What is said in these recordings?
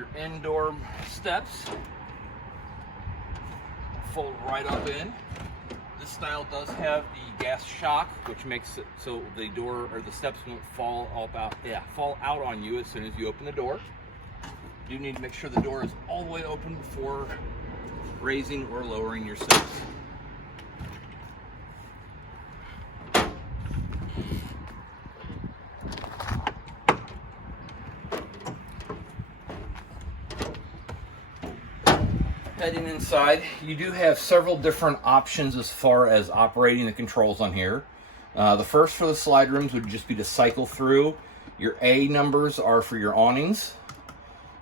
Your indoor steps fold right up in. This style does have the gas shock, which makes it so the door or the steps won't fall out on you as soon as you open the door. You need to make sure the door is all the way open before raising or lowering your steps. Heading inside, you do have several different options as far as operating the controls on here. The first for the slide rooms would just be to cycle through. Your A numbers are for your awnings.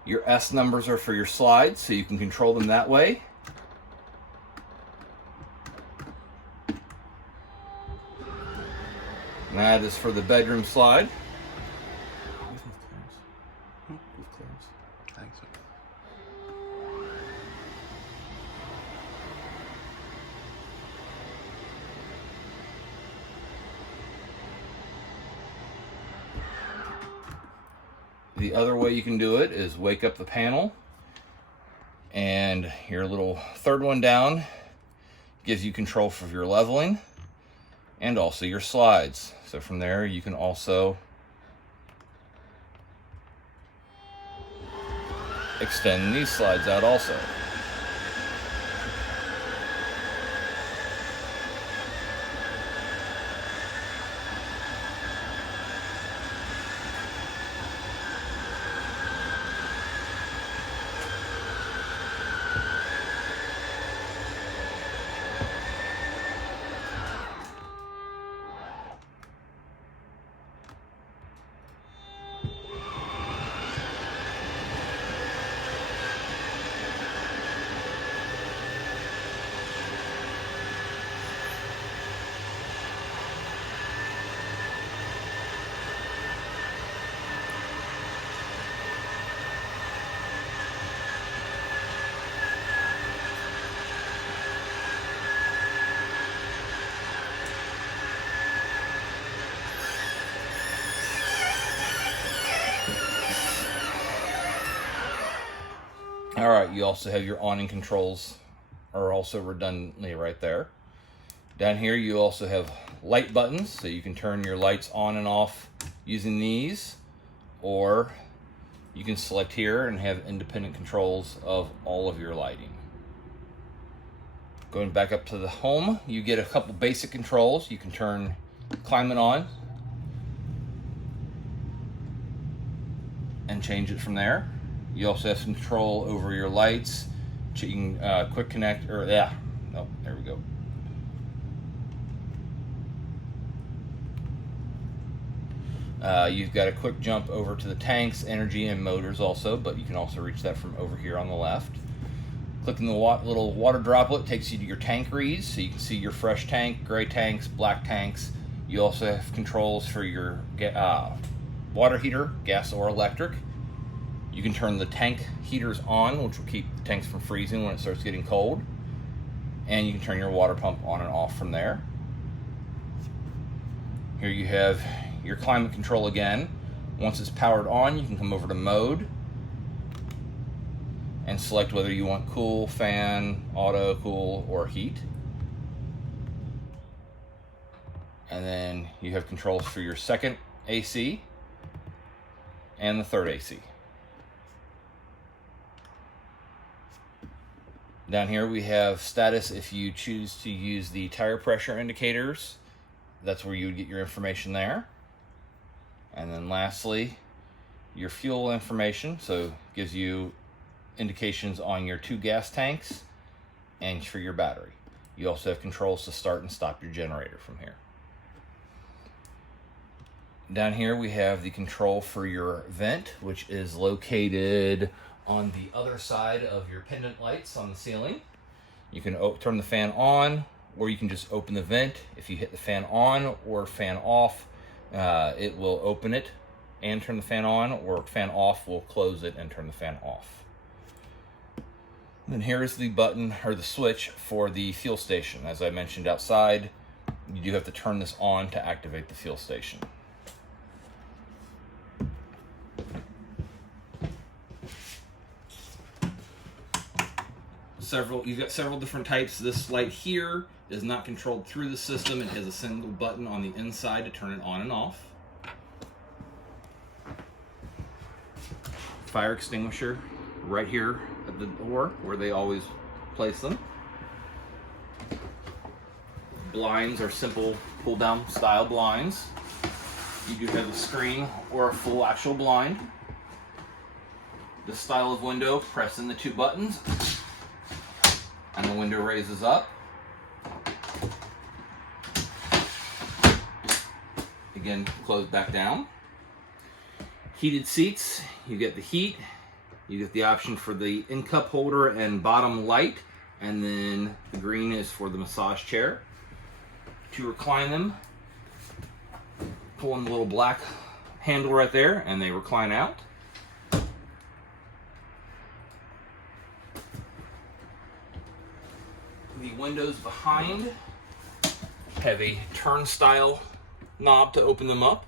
Your S numbers are for your slides, so you can control them that way. And that is for the bedroom slide. The other way you can do it is wake up the panel, and your little third one down gives you control for your leveling and also your slides. So from there you can also extend these slides out also. All right, you also have your awning controls are also redundantly right there. Down here you also have light buttons, so you can turn your lights on and off using these, or you can select here and have independent controls of all of your lighting. Going back up to the home, you get a couple basic controls. You can turn climate on and change it from there. You also have control over your lights. You can quick connect, or there we go. You've got a quick jump over to the tanks, energy, and motors also, but you can also reach that from over here on the left. Clicking the little water droplet takes you to your tank reads, so you can see your fresh tank, gray tanks, black tanks. You also have controls for your water heater, gas or electric. You can turn the tank heaters on, which will keep the tanks from freezing when it starts getting cold. And you can turn your water pump on and off from there. Here you have your climate control again. Once it's powered on, you can come over to mode and select whether you want cool, fan, auto, cool, or heat. And then you have controls for your second AC and the third AC. Down here we have status if you choose to use the tire pressure indicators. That's where you would get your information there. And then lastly, your fuel information. So it gives you indications on your 2 gas tanks and for your battery. You also have controls to start and stop your generator from here. Down here we have the control for your vent, which is located on the other side of your pendant lights on the ceiling. You can turn the fan on, or you can just open the vent. If you hit the fan on or fan off, it will open it and turn the fan on, or fan off will close it and turn the fan off. And then here is the button or the switch for the fuel station. As I mentioned outside, you do have to turn this on to activate the fuel station. You've got several different types. This light here is not controlled through the system. It has a single button on the inside to turn it on and off. Fire extinguisher right here at the door where they always place them. Blinds are simple pull down style blinds. You do have a screen or a full actual blind. This style of window, press in the two buttons and the window raises up. Again, close back down. Heated seats, you get the heat, you get the option for the in cup holder and bottom light, and then the green is for the massage chair. To recline them, pull in the little black handle right there and they recline out. The windows behind have a turnstile knob to open them up.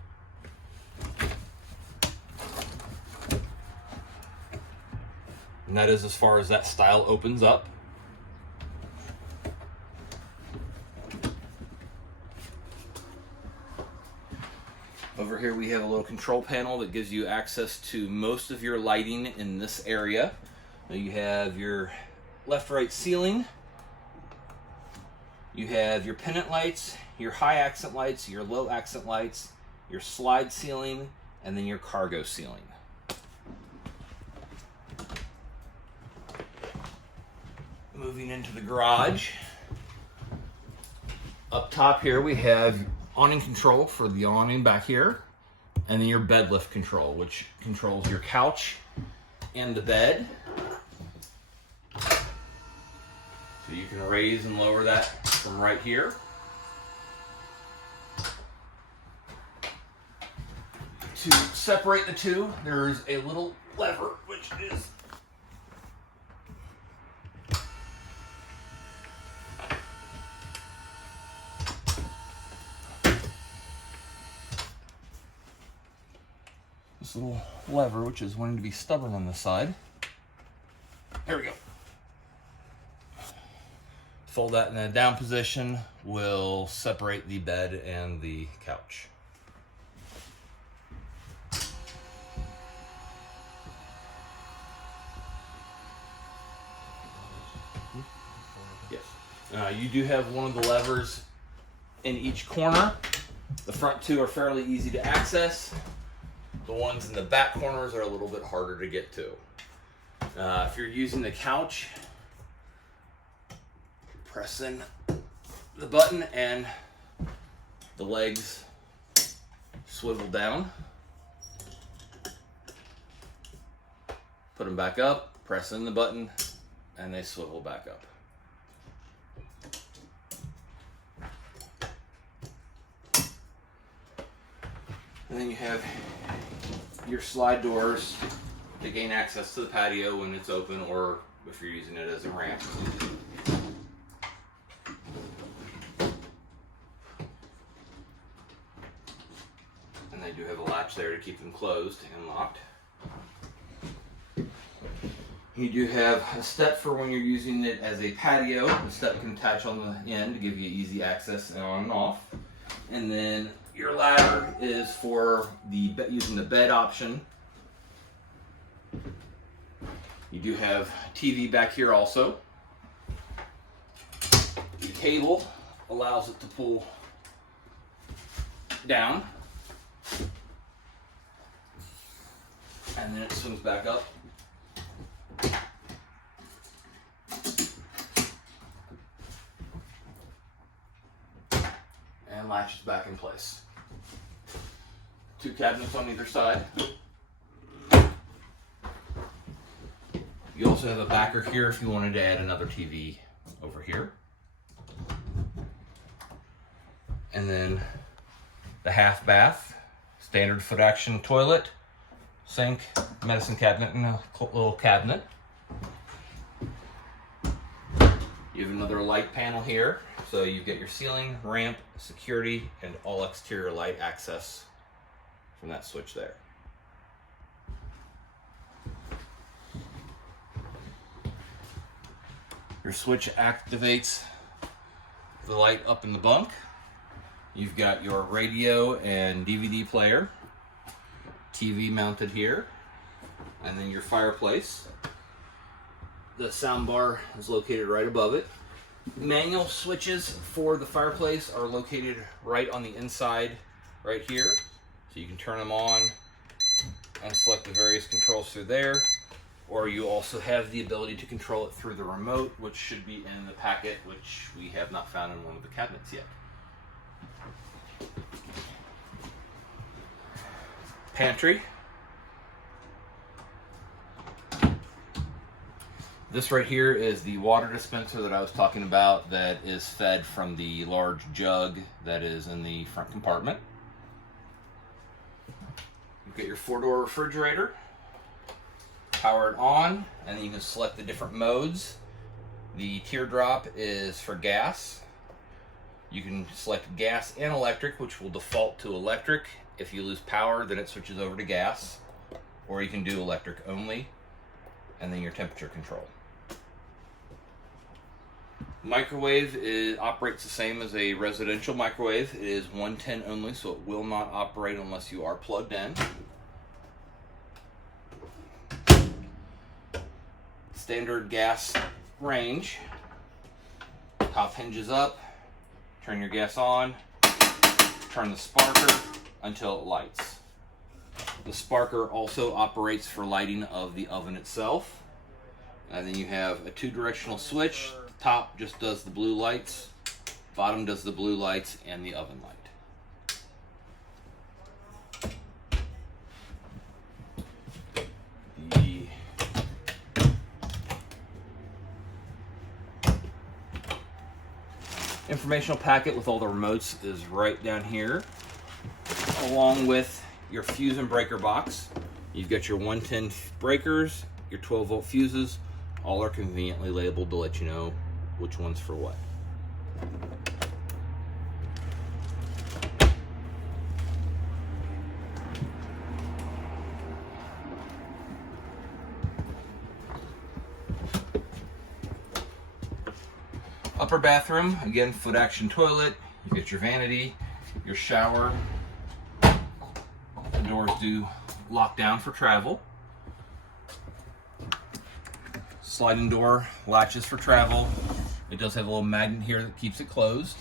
And that is as far as that style opens up. Over here we have a little control panel that gives you access to most of your lighting in this area. You have your left-right ceiling. You have your pendant lights, your high accent lights, your low accent lights, your slide ceiling, and then your cargo ceiling. Moving into the garage. Up top here we have awning control for the awning back here, and then your bed lift control, which controls your couch and the bed. So you can raise and lower that from right here. To separate the two, there's a little lever, which is this little lever, which is wanting to be stubborn on this side. There we go. Fold that in a down position will separate the bed and the couch. Yes. You do have one of the levers in each corner. The front two are fairly easy to access. The ones in the back corners are a little bit harder to get to. If you're using the couch, press in the button and the legs swivel down. Put them back up, press in the button, and they swivel back up. And then you have your slide doors to gain access to the patio when it's open, or if you're using it as a ramp. And they do have a latch there to keep them closed and locked. You do have a step for when you're using it as a patio. The step can attach on the end to give you easy access on and off. And then your ladder is for using the bed option. You do have TV back here also. The cable allows it to pull down. And then it swings back up. And latches back in place. Two cabinets on either side. You also have a backer here if you wanted to add another TV over here. And then the half bath, standard foot action toilet, sink, medicine cabinet, and a little cabinet. You have another light panel here. So you've got your ceiling, ramp, security, and all exterior light access from that switch there. Your switch activates the light up in the bunk. You've got your radio and DVD player, TV mounted here, and then your fireplace. The sound bar is located right above it. Manual switches for the fireplace are located right on the inside, right here. So you can turn them on and select the various controls through there. Or you also have the ability to control it through the remote, which should be in the packet, which we have not found in one of the cabinets yet. Pantry. This right here is the water dispenser that I was talking about that is fed from the large jug that is in the front compartment. You've got your 4-door refrigerator. Power it on, and then you can select the different modes. The teardrop is for gas. You can select gas and electric, which will default to electric. If you lose power, then it switches over to gas. Or you can do electric only, and then your temperature control. Microwave operates the same as a residential microwave. It is 110 only, so it will not operate unless you are plugged in. Standard gas range. Top hinges up. Turn your gas on. Turn the sparker until it lights. The sparker also operates for lighting of the oven itself. And then you have a 2-directional switch. The top just does the blue lights. Bottom does the blue lights and the oven light. The informational packet with all the remotes is right down here, along with your fuse and breaker box. You've got your 110 breakers, your 12-volt fuses. All are conveniently labeled to let you know which one's for what. Upper bathroom, again, foot action toilet. You get your vanity, your shower. The doors do lock down for travel. Sliding door latches for travel. It does have a little magnet here that keeps it closed.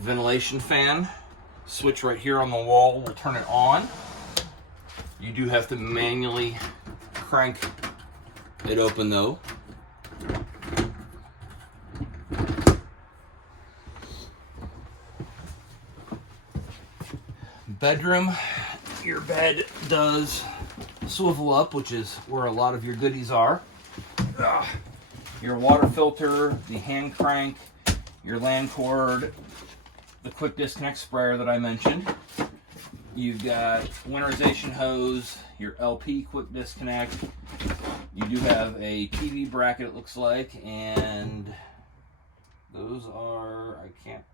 Ventilation fan. Switch right here on the wall will turn it on. You do have to manually crank it open though. Bedroom, your bed does swivel up, which is where a lot of your goodies are. Your water filter, the hand crank, your LAN cord, the quick disconnect sprayer that I mentioned. You've got winterization hose, your LP quick disconnect. You do have a TV bracket, it looks like, and those are, I can't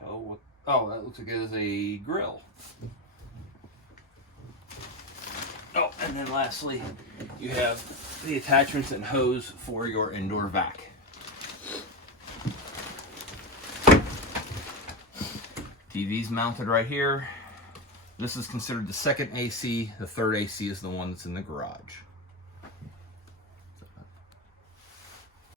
tell what, oh, that looks like it is a grill. Oh, and then lastly, you have the attachments and hose for your indoor vac. TV's mounted right here. This is considered the second AC. The third AC is the one that's in the garage.